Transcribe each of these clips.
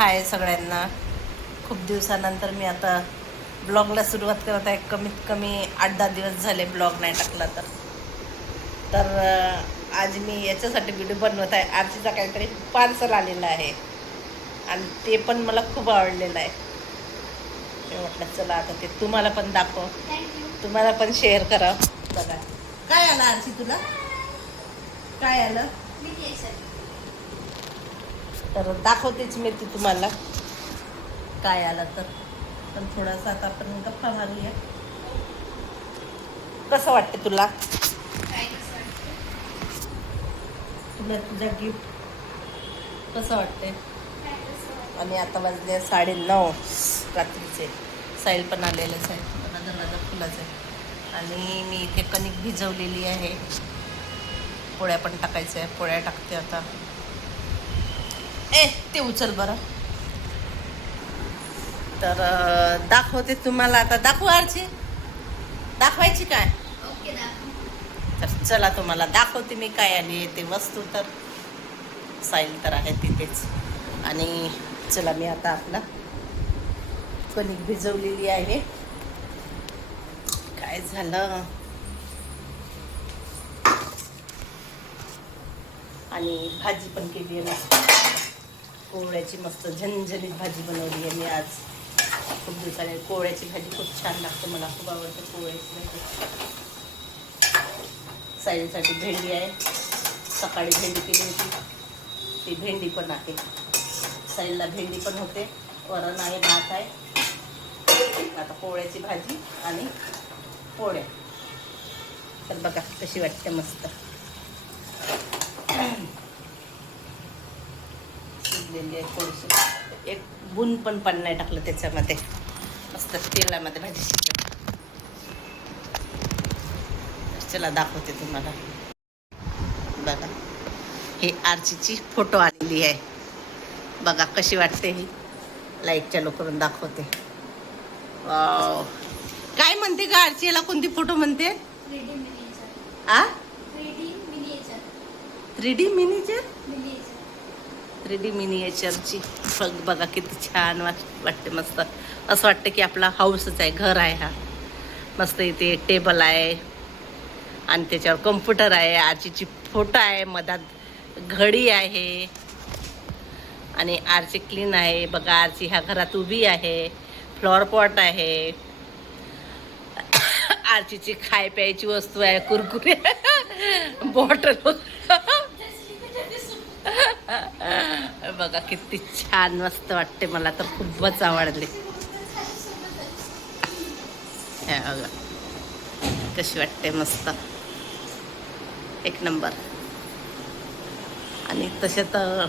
हाय सगळ्यांना. खूप दिवसानंतर मी आता ब्लॉगला सुरुवात करत आहे. कमीत कमी आठ दहा दिवस झाले ब्लॉग नाही टाकला तर. तर आज मी याच्यासाठी व्हिडिओ बनवत आहे. आरतीचा काहीतरी पार्सल आलेलं आहे. आणि ते पण मला खूप आवडलेलं आहे. मी म्हटलं चला आता ते तुम्हाला पण दाखव. तुम्हाला पण शेअर करा. बघा. काय आलं आरती तुला? काय आलं? तर दाखवतेच मी ती तुम्हाला. काय आलं तर. पण थोडासा आता आपण गप्पा मारूया. कसं वाटते तुला? तुला तुझा गिफ्ट कसं वाटते आणि आता वाजले साडे नऊ. रात्रीचे. साईल पण आलेलेच आहे मला दरवाजा खुलाच आहे. आणि मी इथे कणिक भिजवलेली आहे. पोळ्या पण टाकायच्या आहे पोळ्या टाकते आता. ए ते उचल बरं. तर दाखवते तुम्हाला आता. दाखवू आरची? दाखवायची काय? तर चला तुम्हाला दाखवते मी काय आली ते वस्तू तर. साईल तर आहे तिथेच. आणि चला मी आता आपला कणिक भिजवलेली आहे. काय झालं? आणि भाजी पण केली आहे. ना कोवळ्याची मस्त झणझणीत भाजी बनवली आहे मी आज. खूप दिवसाने कोवळ्याची भाजी खूप छान लागते मला खूप आवडते कोवळ्याची भाजी. साईसाठी भेंडी आहे. सकाळी भेंडी केली होती. ती भेंडी पण आहे. साईला भेंडी पण होते. वरण आहे भात आहे. आता पोळ्याची भाजी आणि पोळ्या. तर बघा कशी वाटते मस्त. आहे थोडीशी एक बुन पण पण नाही टाकलं त्याच्यामध्ये. मस्त तेलामध्ये भाजी शिजत चला दाखवते तुम्हाला. बघा ही आरचीची फोटो आलेली आहे. बघा कशी वाटते ही? लाइट चालू करून दाखवते. काय म्हणते का आरची याला कोणती फोटो म्हणते? आ? Three D miniature three D मिनिएचरची बघ बघा किती छान वाटते मस्त. असं वाटतं की आपला हाऊसच आहे घर आहे हा. मस्त इथे टेबल आहे. आणि त्याच्यावर कम्प्युटर आहे आरचीची फोटो आहे मधात घडी आहे. आणि आरची क्लीन आहे. बघा आरची ह्या घरात उभी आहे. फ्लॉवर पॉट आहे. आरचीची खाय प्यायची वस्तू आहे कुरकुरे. बॉटल बघा किती छान मस्त वाटते मला तर खूपच आवडले. बघा कशी वाटते मस्त. एक नंबर. आणि तसे तर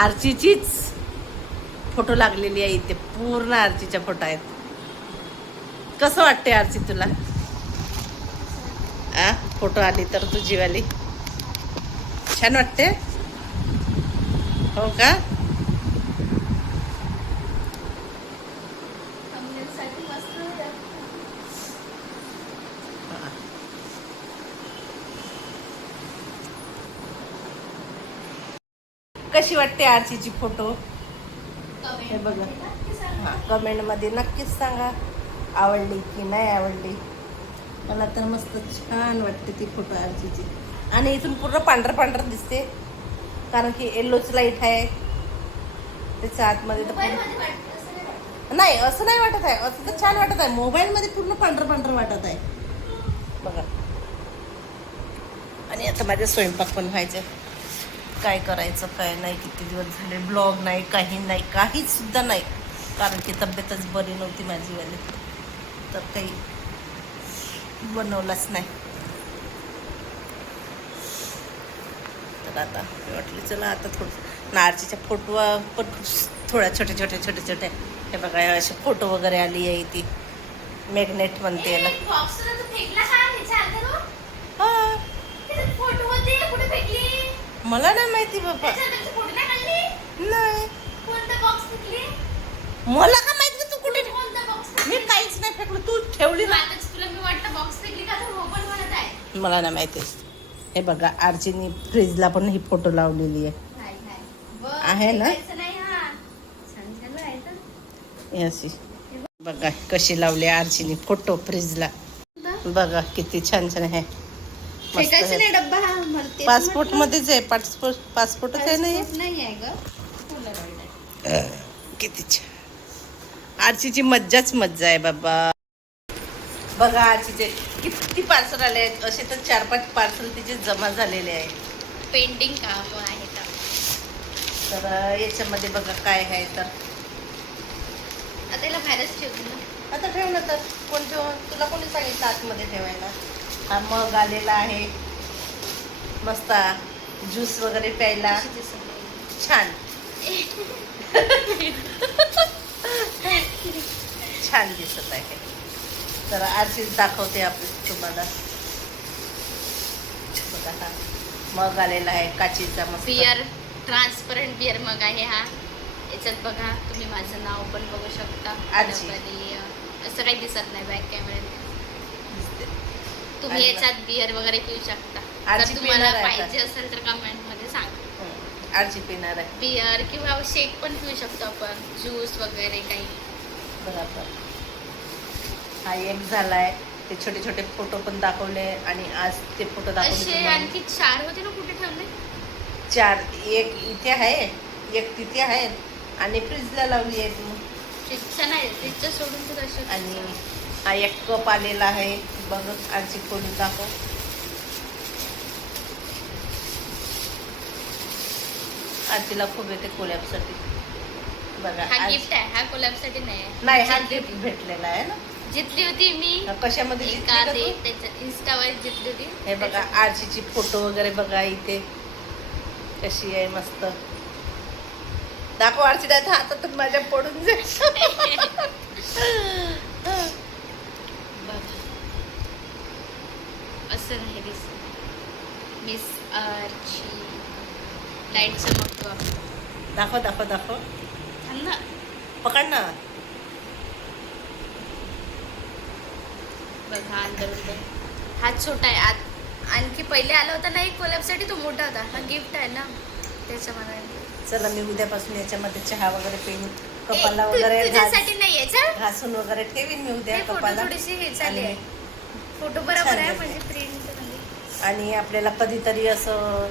आरचीचीच फोटो लागलेली आहे इथे पूर्ण आरचीच्या फोटो आहेत. कसं वाटते आरची तुला? आ? फोटो आली तर तुझीवाली छान वाटते? हो का? कशी वाटते आरचीची फोटो? हे बघा. हां कमेंटमध्ये नक्कीच सांगा. आवडली की नाही आवडली? मला तर मस्त छान वाटते ती फोटो आरचीची आणि इथून पूर्ण पांढरं पांढरं दिसते. कारण की येल्लोच लाइट आहे. त्याच्या आतमध्ये तर नाही असं नाही वाटत आहे. असं तर छान वाटत आहे. मोबाईलमध्ये पूर्ण पांढरं पांढरं वाटत आहे. बघा. आणि आता माझे स्वयंपाक पण व्हायचे. काय करायचं काय नाही किती दिवस झाले? ब्लॉग नाही काही नाही काहीच सुद्धा नाही. कारण की तब्येतच बरी नव्हती माझी वाली. तर काही बनवलंच नाही. तर आता. मी म्हटलं चला आता थोडं नारचीच्या फोटो पण थोड्या छोटे छोटे छोटे छोटे हे बघा हे असे फोटो वगैरे आली आहे ती. मॅग्नेट म्हणते याला. हा. मला नाही माहिती बाबा. नाही मला का माहिती तू कुठे मी काहीच नाही फेकलं. तू ठेवली ना. मला नाही माहिती. हे बघा आर्चीनी फ्रीजला पण ही फ़ोटो लावलेली आहे. आहे ना? हे. अशी. बघा कशी लावली आरशीने फ़ोटो फ्रीजला बघा किती छान छान आहे. हा पासपोर्ट. मध्येच आहे. पासपोर्ट पासपोर्टच आहे हे? नाही लावलंय. किती छान. आरचीची मज्जाच मज्जा आहे बाबा. बघा आरचीचे किती पार्सल आले आहेत. असे तर चार पाच पार्सल तिचे जमा झालेले आहे पेंटिंग काम आहे तर. याच्यामध्ये बघा काय आहे तर. आता बाहेरच ठेवतो ना. आता ठेव ना तर. कोण ठेव? तुला कोणी सांगितलं आतमध्ये ठेवायला? हा मग आलेला आहे. मस्त ज्यूस वगैरे प्यायला? छान. छान दिसत आहे. तर आरशीच दाखवते आपण तुम्हाला. बघा हा मग आलेला आहे काचीचा मस्त. बियर ट्रान्सपरंट बियर मग आहे हा. याच्यात बघा तुम्ही माझं नाव पण बघू शकता. आजी. आणि, अं, असं काही दिसत नाही बॅक कॅमेऱ्यात दिसते. तुम्ही आणि- याच्यात बियर वगैरे पिऊ शकता. आजी तुम्हाला पिणार आहे का? पाहिजे असेल तर कमेंटमध्ये सांगा. हं, आरची पिणार आहे. बियर किंवा शेक पण पिऊ शकतो आपण. ज्यूस वगैरे काही. बरोबर. हा एक झालाय ते छोटे छोटे फोटो पण दाखवले आणि आज ते फोटो दाखवले. आणखी चार होते ना कुठे ठेवले चार एक इथे आहे एक तिथे आहे आणि फ्रीजला लावली आहे ती. फ्रीजचं नाही फ्रीजचं सोडून तर असे आणि हा एक कप आलेला आहे बघ आरची खोलून दाखव आरतीला खूप येते कोल्यापसाठी बघा हा गिफ्ट आहे हा कोलॅबसाठी नाही. नाही हा गिफ्ट भेटलेला आहे ना. जितली होती मी कशामध्ये एका का ते तू? त्याच्या इन्स्टावर जितली होती. हे बघा त्याच्यात. आरशीची फोटो वगैरे बघा इथे. कशी आहे मस्त. दाखव आरशी नाही तर हातातून माझ्या पडून जाईल. बघा. असं नाही दिसत. मिस आरची लाइट चमकतो आपण. दाखव दाखव दाखव. थांब ना. पकड ना. बघा अंदर हा छोटा आहे. आत आणखी पहिले आला होता ना एक कोलॅबसाठी तो मोठा होता. हा गिफ्ट आहे ना त्याच्यामध्ये. चला मी उद्यापासून याच्यामध्ये चहा वगैरे पिऊन कपाला वगैरे तुझ्यासाठी नाही चल घासून वगैरे ठेवीन मी उद्या हे कपाला. थोडीशी हे झाली आणि- आहे. फोटो बरोबर आहे. म्हणजे प्रिंट आणि आपल्याला कधीतरी असं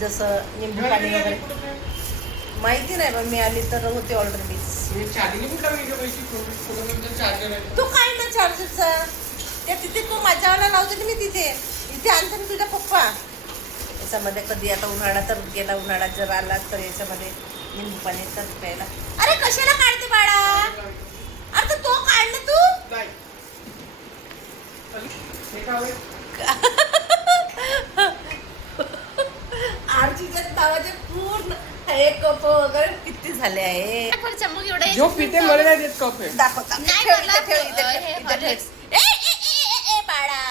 जसं निंबू पाणी वगैरे माहिती नाही पण मी आली तर होते ऑलरेडी तू काय ना चार्जरचा त्या तिथे तू माझ्यावाला लावते मी तिथे. इथे आणते ना तुझ्या पप्पा. याच्यामध्ये कधी आता उन्हाळा तर गेला उन्हाळा जर आला तर याच्यामध्ये निंबू पाणी तर प्यायला. अरे कशाला काढते बाळा? अरे तर तो काढ ना तू. आरचीच्या नावाचे पूर्ण हे कप वगैरे किती झाले आहे? चमक एवढा जो पिते मला नाही देत कॉफी दाखव दाखव. नाही बाळा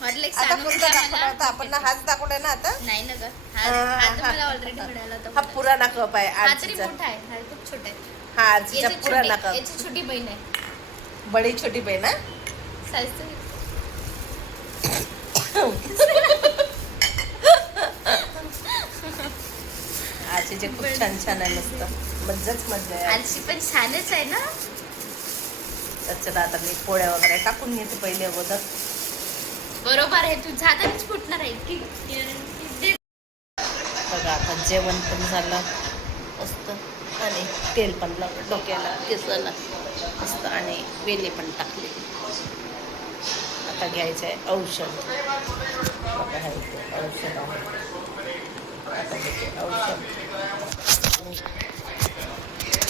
हॉर्लिक्स आता आणून कोणता द्या दाखवला मला. होता? आपण ना हाच दाखवलाय ना आता? नाही ना ग. हा, हा हा तर हा, मला हा, ऑलरेडी हा. मिळाला हा होता पुराणा कप आहे हा तरी आरचीचा मोठा आहे. हा खूप छोटा आहे. हा आरचीचा याची पुराणा कप. याची छोटी बहीण आहे. बडी छोटी बहीण हा? साईज तर खूप छान छान आहे मस्त. मज्जाच मज्जा आहे. आलशी पण छानच आहे ना? तर चला आता मी पोळ्या वगैरे टाकून घेते पहिले अगोदर. बरोबर आहे तू झाकणच फुटणार आहे की बघा आता जेवण पण झालं. मस्त. आणि तेल पण लावलं डोक्याला केसाला. मस्त. आणि वेली पण टाकली. आता घ्यायचं आहे औषध. औषध आहे. आता औषध.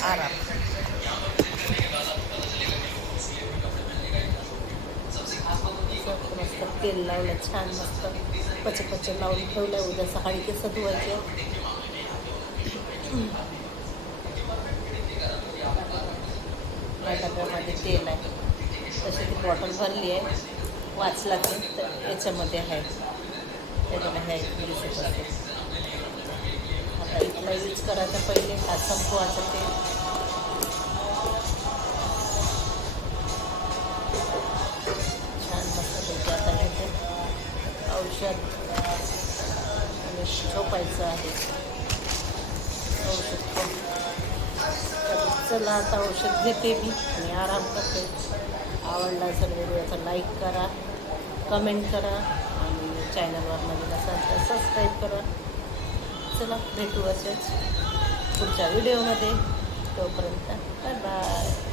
आराम. तेल लावलं छान मस्त पचपच लावून ठेवलं उद्या सकाळी केस धुवायचे या डब्यामध्ये तेल आहे. तशी ती बॉटल भरली आहे. वाचला ते तर याच्यामध्ये आहे. त्याच्यामध्ये हे आता इथला यूज करायचा पहिले हा संपवायचं ते औषध आणि झोपायचं आहे. औषध तर चला आता औषध घेते मी आणि आराम करते. आवडला असेल व्हिडिओचा लाईक करा कमेंट करा आणि चॅनलवर नवीन असाल तर सबस्क्राईब करा. चला भेटू असेच पुढच्या व्हिडिओमध्ये तोपर्यंत बाय बाय